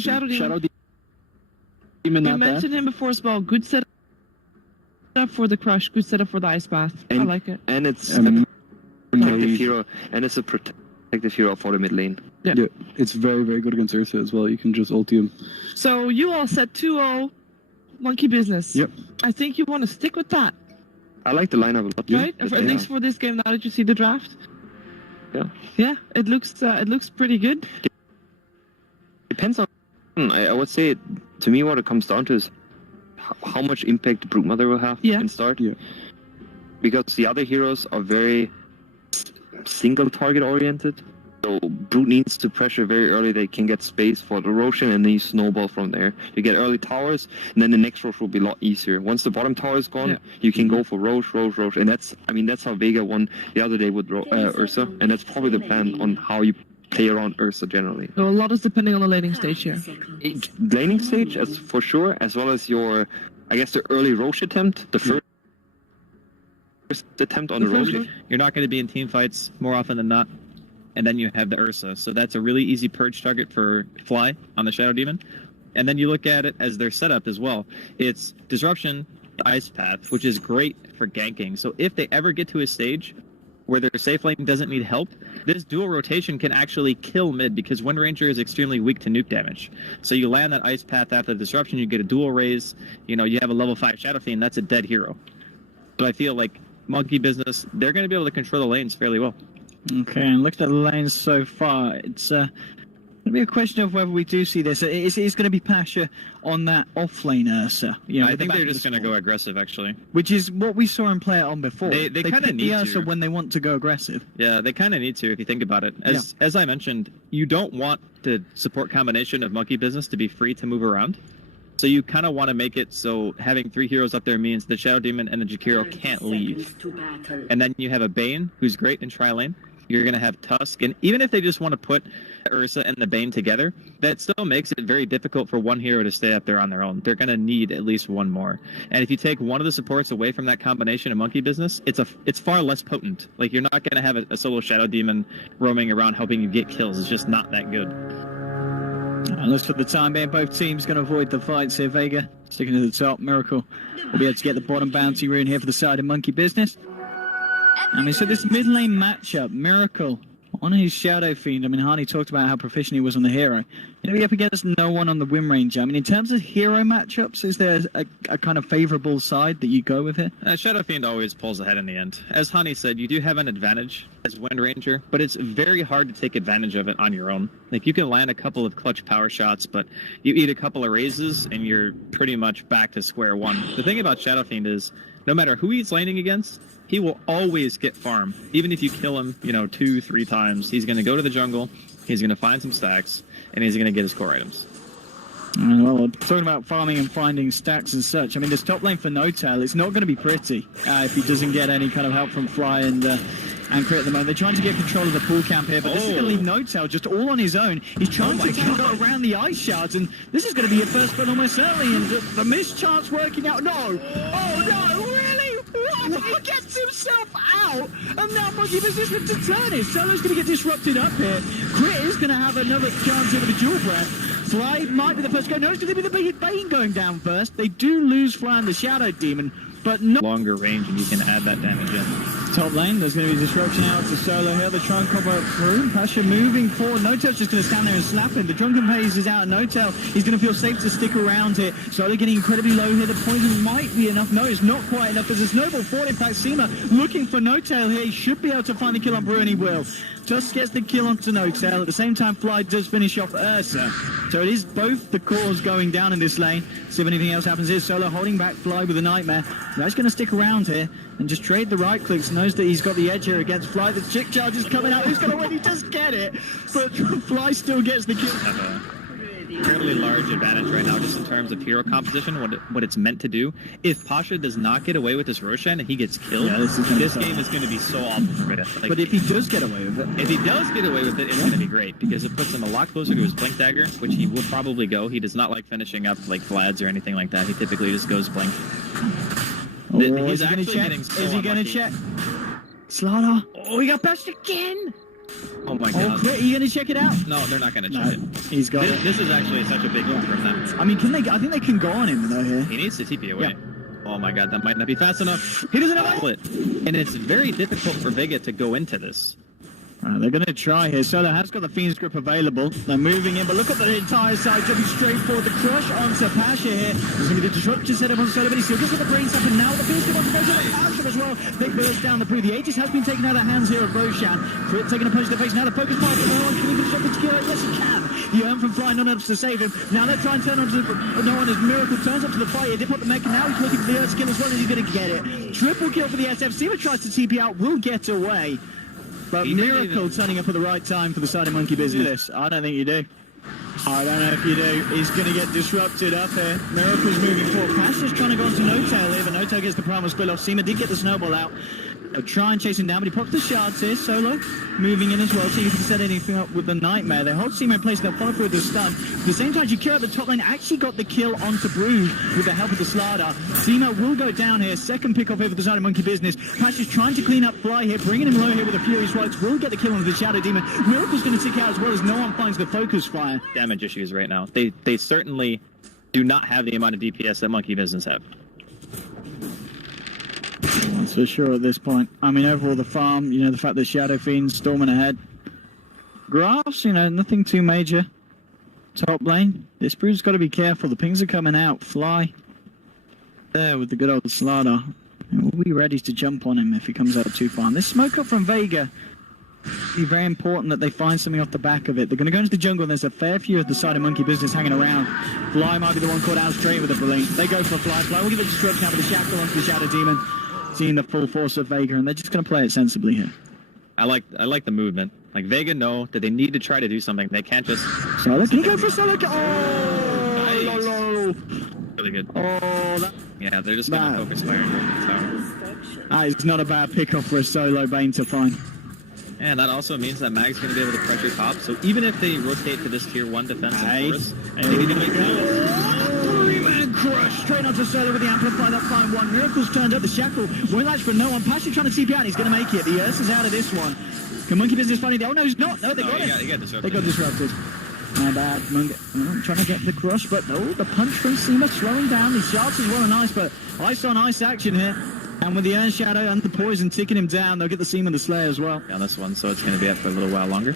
Shadow Demon. We mentioned him before as well. Good setup for the crush. Good setup for the ice bath. I like it. And it's a protective hero. And it's a protective hero for the mid lane. Yeah, it's very, very good against Ursa as well. You can just ulti him. So you all said 2-0 Monkey Business. Yep. I think you want to stick with that. I like the lineup a lot. Right? At least for this game, now that you see the draft. Yeah. Yeah, it looks pretty good. Depends on. I would say, to me, what it comes down to is how much impact the Broodmother will have in start. Yeah. Because the other heroes are very single target oriented. So Brood needs to pressure very early. They can get space for the Roshan, and then you snowball from there. You get early towers, and then the next Rosh will be a lot easier. Once the bottom tower is gone, you can go for Rosh, and that's how Vega won the other day with Ursa, and that's probably the plan on how you play around Ursa generally. So a lot is depending on the laning stage here. Laning stage, as for sure, as well as your, I guess, the early Rosh attempt, the first attempt on the Rosh. You're not going to be in team fights more often than not. And then you have the Ursa. So that's a really easy purge target for Fly on the Shadow Demon. And then you look at it as their setup as well. It's Disruption, Ice Path, which is great for ganking. So if they ever get to a stage where their safe lane doesn't need help, this dual rotation can actually kill mid, because Wind Ranger is extremely weak to nuke damage. So you land that Ice Path after the Disruption, you get a dual raise, you have a level 5 Shadow Fiend, that's a dead hero. But I feel like Monkey Business, they're going to be able to control the lanes fairly well. Okay, and look at the lanes so far. It's going to be a question of whether we do see this. It's going to be Pasha on that off-lane Ursa. I think they're just going to go aggressive, actually. Which is what we saw him play it on before. They kind of need the Ursa to. when they want to go aggressive. Yeah, they kind of need to, if you think about it. As I mentioned, you don't want the support combination of Monkey Business to be free to move around. So you kind of want to make it so having 3 heroes up there means the Shadow Demon and the Jakiro can't leave. And then you have a Bane, who's great in tri-lane. You're going to have Tusk, and even if they just want to put Ursa and the Bane together, that still makes it very difficult for one hero to stay up there on their own. They're going to need at least one more. And if you take one of the supports away from that combination of Monkey Business, it's far less potent. Like, you're not going to have a solo Shadow Demon roaming around helping you get kills. It's just not that good. And looks for the time being, both teams going to avoid the fights here. Vega sticking to the top. Miracle will be able to get the bottom bounty rune here for the side of Monkey Business. So this mid lane matchup, Miracle on his Shadow Fiend. Harney talked about how proficient he was on the hero. We up against no one on the Wind Ranger. In terms of hero matchups, is there a kind of favorable side that you go with here? Shadow Fiend always pulls ahead in the end. As Honey said, you do have an advantage as Wind Ranger, but it's very hard to take advantage of it on your own. Like, you can land a couple of clutch power shots, but you eat a couple of raises and you're pretty much back to square one. The thing about Shadow Fiend is, no matter who he's laning against, he will always get farm. Even if you kill him, 2-3 times, he's going to go to the jungle, he's going to find some stacks, and he's going to get his core items. Well, talking about farming and finding stacks and such, this top lane for No-Tail, it's not going to be pretty if he doesn't get any kind of help from Fly and Crit at the moment. They're trying to get control of the pool camp here, but this is going to leave No-Tail just all on his own. He's trying to go around the ice shards, and this is going to be a first blood almost certainly, and the mischance working out. No! Oh, no! Really? What? He gets himself out, and now Monkey Business with to turn it. Solo's going to get disrupted up here. Crit is going to have another chance here with the dual breath. Fly might be the first go. No, it's going to be the Bane going down first. They do lose Fly and the Shadow Demon, but no longer range, and you can add that damage in. Top lane, there's going to be disruption out to Solo here. The try and combo through. Pasha moving forward. No-Tail's just going to stand there and slap him. The Drunken Haze is out. No-Tail, he's going to feel safe to stick around here. Solo getting incredibly low here. The poison might be enough. No, it's not quite enough. There's a snowball forward. In fact, Seema looking for No-Tail here. He should be able to find the kill on Brew, and he will. Just gets the kill onto No-Tail. At the same time, Fly does finish off Ursa. So it is both the cores going down in this lane. See if anything else happens here. Solo holding back Fly with a Nightmare. That's going to stick around here and just trade the right clicks. Knows that he's got the edge here against Fly. The chick charge is coming out. Who's going to win? He does get it. But Fly still gets the kill. Fairly large advantage right now, just in terms of hero composition, what it's meant to do. If Pasha does not get away with this Roshan and he gets killed, this game is going to be so awful for him. But if he does get away with it, it's going to be great, because it puts him a lot closer to his Blink Dagger, which he will probably go. He does not like finishing up like Vlads or anything like that. He typically just goes Blink. He's actually getting so unlucky. Is he going to check? Slaughter. Oh, he got bashed again. Oh my Oh, god. Crit, are you going to check it out? No, they're not going to check No, it. he's got it. This is actually such a big move from them. I mean, can they? I think they can go on him though here. He needs to TP away. Yeah. Oh my god, that might not be fast enough. He doesn't have it. And it's very difficult for Vega to go into this. They're going to try here. Solo has got the Fiend's Grip available. They're moving in, but look at the entire side jumping straight forward. The crush onto Pasha here. There's going to be the disruption set up on Solo, but he still gets the brains up, and now the Fiend's Grip on Pasha as well. They burst down the brew. The Aegis has been taken out of the hands here of Roshan. Crit taking a punch to the face. Now the focus fire from Owen. Can he disrupt the kill? Yes, he can. He earned from flying on up to save him. Now they're trying to turn on to no one as Miracle turns up to the fight. He did put the mech, and now he's looking for the Earth skill as well, and he's going to get it. Triple kill for the SF. Seema tries to TP out, will get away. But Miracle turning up at the right time for the side of MonkeyBusiness. I don't think you do. I don't know if you do. He's going to get disrupted up here. Miracle's moving forward. Pasha's trying to go onto No-Tail here, but No-Tail gets the primal spill off. Seema did get the snowball out. They'll try and chase him down, but he pops the shards here. Solo moving in as well, so you can set anything up with the Nightmare. They hold Seema in place, they'll follow through with the stun. At the same time, Jakira at the top lane actually got the kill onto Brood with the help of the Slardar. Seema will go down here. Second pick off here for the side of MonkeyBusiness. Pasha's trying to clean up Fly here, bringing him low here with a Furious Rights. Will get the kill onto the Shadow Demon. Miracle's going to tick out as well as no one finds the focus fire. Damage issues right now. They certainly do not have the amount of DPS that MonkeyBusiness have. That's for sure at this point. I mean, overall, the farm, you know, the fact that Shadow Fiend's storming ahead. Grass, you know, nothing too major. Top lane. This Brood's got to be careful. The pings are coming out. Fly. There with the good old Slardar. And we'll be ready to jump on him if he comes out too far. And this smoke up from Vega. Be very important that they find something off the back of it. They're going to go into the jungle, and there's a fair few of the side of MonkeyBusiness hanging around. Fly might be the one caught out straight with a blink. They go for Fly. Fly will give it disruption now with the shackle onto the Shadow Demon. Seeing the full force of Vega, and they're just going to play it sensibly here. I like the movement. Like, Vega know that they need to try to do something. They can't just... Solo, can he go for a solo? Oh! Nice. Lol. Really good. Oh, that... Yeah, they're just going to focus fire and break the tower. That is not a bad pickoff for a solo Bane to find. And that also means that Mag's going to be able to pressure top. So even if they rotate to this tier 1 defensive force, they need to make Three-man crush straight onto Solo with the Amplify. That fine one. Miracle's turned up the shackle. Won't latch for no one. Pasha trying to TP out. He's going to make it. The Ursa's out of this one. Can MonkeyBusiness find it? Oh, no, he's not. No, they got it. He got disrupted. They got disrupted. Not bad. Trying to get the crush, but no, the punch from Seema slowing down. The shards as well are nice, but ice on ice action here. And with the Earth Shadow and the Poison ticking him down, they'll get the Seema the Slayer as well. On this one, so it's going to be up for a little while longer.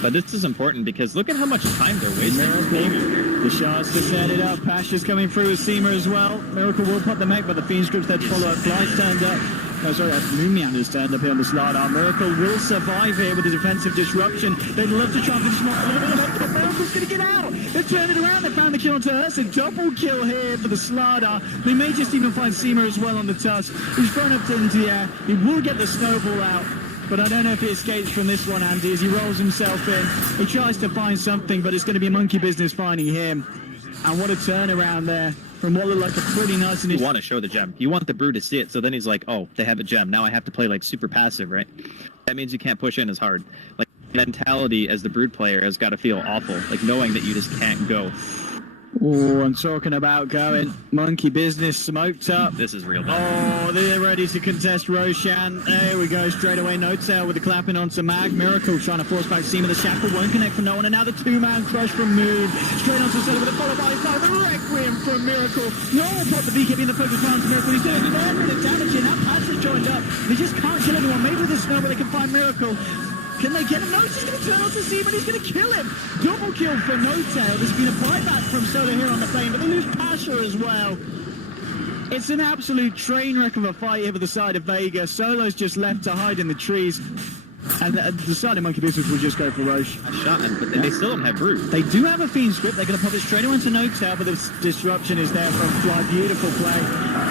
But this is important because look at how much time they're wasting. Miracle, the shards to set it up. Pasha's coming through with Seema as well. Miracle will pop the mech, but the Fiend's Grip's there to follow up. Fly's turned up. Oh, sorry, Moonmeander's turned up here on the Slardar. Miracle will survive here with the defensive disruption. They'd love to try and finish him off, but Miracle's going to get out. They turned it around. They found the kill onto Ursa. Double kill here for the Slardar. They may just even find Seema as well on the tusk. He's thrown up into the air. He will get the snowball out. But I don't know if he escapes from this one, Andy, as he rolls himself in. He tries to find something, but it's going to be MonkeyBusiness finding him. And what a turnaround there from what looked like a pretty nice initiative. You want to show the gem. You want the Brood to see it, so then he's like, oh, they have a gem. Now I have to play, like, super passive, right? That means you can't push in as hard. Like, mentality as the Brood player has got to feel awful, like, knowing that you just can't go. Oh, I'm talking about going. MonkeyBusiness smoked up. This is real bad. Oh, they're ready to contest Roshan. There we go, straight away. No-Tail with the clapping onto Mag. Miracle trying to force back Seema. The shackle won't connect for no one. And now the two-man crush from Moon. Straight onto Solo with a follow by fire. The Requiem from Miracle. No one put the BKB in the focus round to Miracle. He's doing a fair bit of damage here. Now Pat's joined up. They just can't kill anyone. Maybe with the snow, but they can find Miracle. Can they get him? No, he's just going to turn on to Seema, and he's going to kill him. Double kill for No-Tail. There's been a buyback from Solo here on the plane, but they lose Pasha as well. It's an absolute train wreck of a fight here with the side of Vega. Solo's just left to hide in the trees. And the side of MonkeyBusiness will just go for Roche. Shot him, but they still don't have Brood. They do have a Fiend's Grip. They're going to pop it straight away into No-Tail, but the disruption is there from Fly. Beautiful play.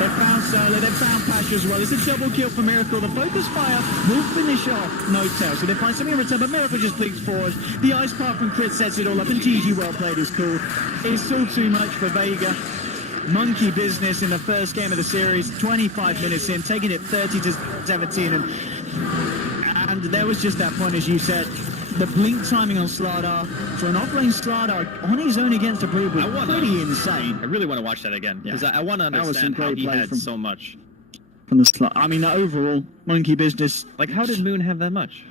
They found Solo. They found Pasha as well. It's a double kill for Miracle. The focus fire will finish off No-Tail. So they find something in return, but Miracle just blinks forward. The ice path from Crit sets it all up, and GG well played is called. It's still too much for Vega. MonkeyBusiness in the first game of the series, 25 minutes in, taking it 30-17, and there was just that point, as you said, the blink timing on Slardar for an offlane Slardar on his own against a Brood was pretty insane. I really want to watch that again because I want to understand how he had so much from the Slardar. I mean, overall, MonkeyBusiness. Like, how did Moon have that much?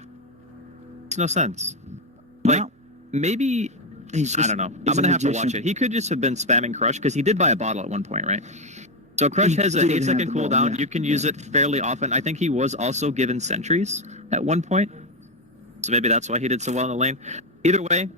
makes no sense. Like, Wow. maybe... He's just, I don't know. he's I'm going a to have to watch magician. it. He could just have been spamming Crush, because he did buy a bottle at one point, right? So Crush He has an did have 8-second the bottle, cooldown. yeah. You can use it fairly often. I think he was also given sentries at one point. So maybe that's why he did so well in the lane. Either way,